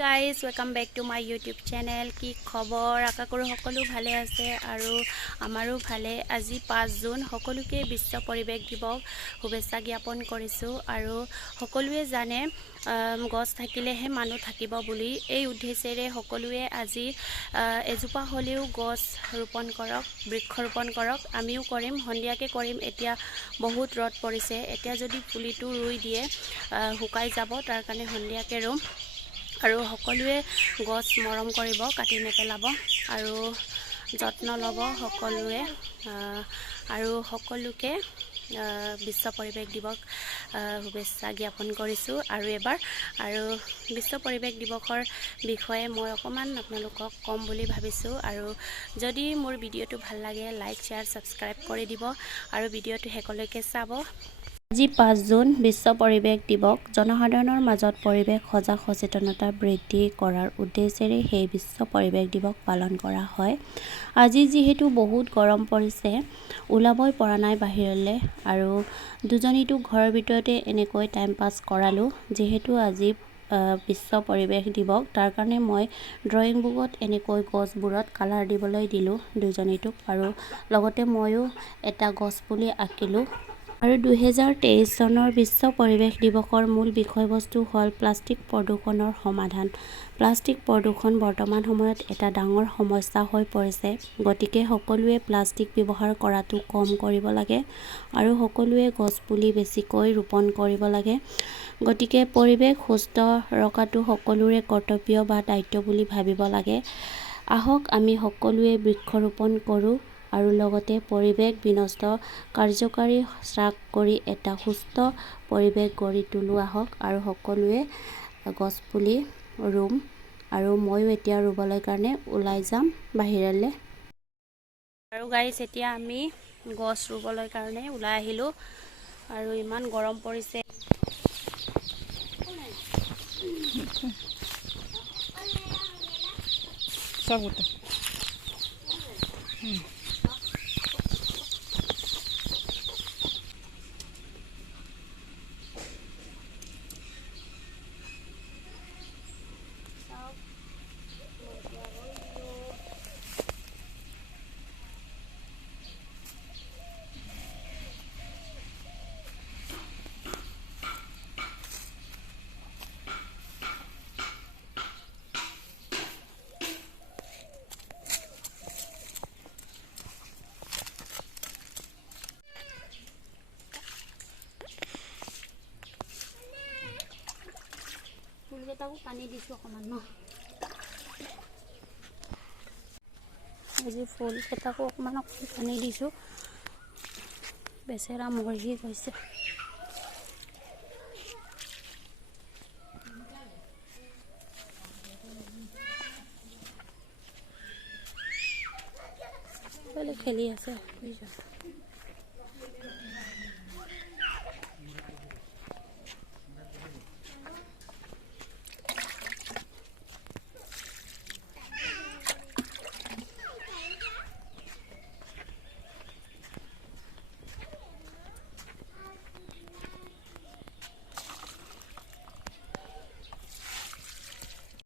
Guys welcome back to my YouTube channel. কি খবৰ? আশা কৰোঁ সকলো ভালে আছে আৰু আমাৰো ভালে। আজি 5 জুন, সকলোকে বিশ্ব পৰিৱেশ দিৱস শুভেচ্ছা জ্ঞাপন কৰিছোঁ। আৰু সকলোৱে জানে গছ থাকিলেহে মানুহ থাকিব বুলি। এই উদ্দেশ্যেৰে সকলোৱে আজি এজোপা হ'লেও গছ ৰোপণ কৰক, বৃক্ষৰোপণ কৰক। আমিও কৰিম, সন্ধিয়াকৈ কৰিম। এতিয়া বহুত ৰ'দ পৰিছে, এতিয়া যদি পুলিটো ৰুই দিয়ে শুকাই যাব, তাৰ কাৰণে সন্ধিয়াকৈ ৰুম। আৰু সকলোৱে গছ মৰম কৰিব, কাটি নেপেলাব আৰু যত্ন ল'ব সকলোৱে। আৰু সকলোকে বিশ্ব পৰিৱেশ দিৱস শুভেচ্ছা জ্ঞাপন কৰিছোঁ আৰু এবাৰ। আৰু বিশ্ব পৰিৱেশ দিৱসৰ বিষয়ে মই অকণমান আপোনালোকক ক'ম বুলি ভাবিছোঁ। আৰু যদি মোৰ ভিডিঅ'টো ভাল লাগে, লাইক, শ্বেয়াৰ, ছাবস্ক্ৰাইব কৰি দিব আৰু ভিডিঅ'টো শেষলৈকে চাব। আজি 5 জুন বিশ্ব পৰিৱেশ দিৱস। জনসাধাৰণৰ মাজত পৰিৱেশ সজাগ সচেতনতা বৃদ্ধি কৰাৰ উদ্দেশ্যেৰে সেই বিশ্ব পৰিৱেশ দিৱস পালন কৰা হয়। আজি যিহেতু বহুত গৰম পৰিছে, ওলাবই পৰা নাই বাহিৰলৈ, আৰু দুজনীটো ঘৰৰ ভিতৰতে এনেকৈ টাইম পাছ কৰালোঁ। যিহেতু আজি বিশ্ব পৰিৱেশ দিৱস, তাৰ কাৰণে মই ড্ৰয়িং বুকত এনেকৈ গছবোৰত কালাৰ দিবলৈ দিলোঁ দুজনীটোক, আৰু লগতে ময়ো এটা গছপুলি আঁকিলোঁ। আৰু 2023 চনৰ বিশ্ব পৰিৱেশ দিৱসৰ মূল বিষয়বস্তু হ'ল প্লাষ্টিক প্ৰদূষণৰ সমাধান। প্লাষ্টিক প্ৰদূষণ বৰ্তমান সময়ত এটা ডাঙৰ সমস্যা হৈ পৰিছে। গতিকে সকলোৱে প্লাষ্টিক ব্যৱহাৰ কৰাটো কম কৰিব লাগে আৰু সকলোৱে গছপুলি বেছিকৈ ৰোপণ কৰিব লাগে। গতিকে পৰিৱেশ সুস্থ ৰখাটো সকলোৰে কৰ্তব্য বা দায়িত্ব বুলি ভাবিব লাগে। আহক আমি সকলোৱে বৃক্ষৰোপণ কৰোঁ আৰু লগতে পৰিৱেশ বিনষ্ট কাৰ্যকৰী হ্ৰাস কৰি এটা সুস্থ পৰিৱেশ গঢ়ি তোলো আহক। আৰু সকলোৱে গছপুলি ৰুম, আৰু ময়ো এতিয়া ৰুবলৈ কাৰণে ওলাই যাম বাহিৰলৈ। আৰু গাইজ এতিয়া আমি গছ ৰুবলৈ কাৰণে ওলাই আহিলোঁ, আৰু ইমান গৰম পৰিছে। ফুলকেইটাকো পানী দিছোঁ অকণমান ন। আজি ফুলকেইটাকো অকণমান পানী দিছোঁ, বেচেৰা মৰি গৈছে। খেলি আছে।